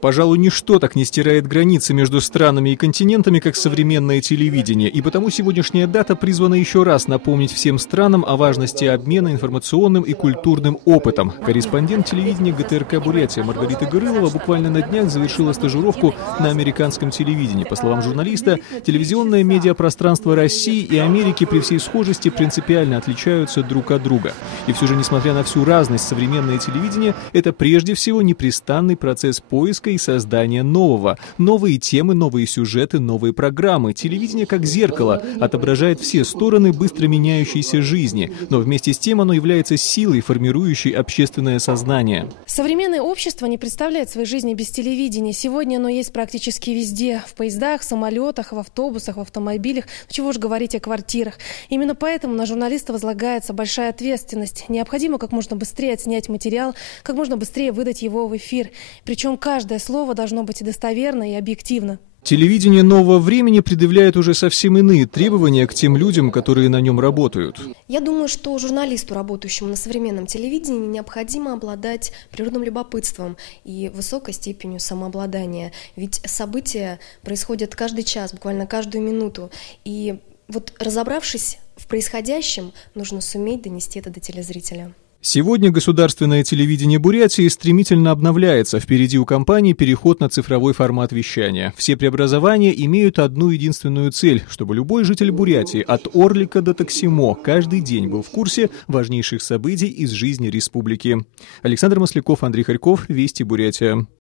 Пожалуй, ничто так не стирает границы между странами и континентами, как современное телевидение, и потому сегодняшняя дата призвана еще раз напомнить всем странам о важности обмена информационным и культурным опытом. Корреспондент телевидения ГТРК «Бурятия» Маргарита Гырылова буквально на днях завершила стажировку на американском телевидении. По словам журналиста, телевизионное медиапространство России и Америки при всей схожести принципиально отличаются друг от друга. И все же, несмотря на всю разность, современное телевидение – это прежде всего непрестанный процесс поиска и создания нового. Новые темы, новые сюжеты, новые программы. Телевидение, как зеркало, отображает все стороны быстро меняющейся жизни, но вместе с тем оно является силой, формирующей общественное сознание. Современное общество не представляет своей жизни без телевидения. Сегодня оно есть практически везде. В поездах, самолетах, в автобусах, в автомобилях. Чего же говорить о квартирах. Именно поэтому на журналиста возлагается большая ответственность. Необходимо как можно быстрее отснять материал, как можно быстрее выдать его в эфир. Причем каждое слово должно быть достоверно и объективно. Телевидение нового времени предъявляет уже совсем иные требования к тем людям, которые на нем работают. Я думаю, что журналисту, работающему на современном телевидении, необходимо обладать природным любопытством и высокой степенью самообладания. Ведь события происходят каждый час, буквально каждую минуту. И вот разобравшись в происходящем, нужно суметь донести это до телезрителя. Сегодня государственное телевидение Бурятии стремительно обновляется. Впереди у компании переход на цифровой формат вещания. Все преобразования имеют одну единственную цель, чтобы любой житель Бурятии от Орлика до Таксимо каждый день был в курсе важнейших событий из жизни республики. Александр Масляков, Андрей Харьков, Вести Бурятия.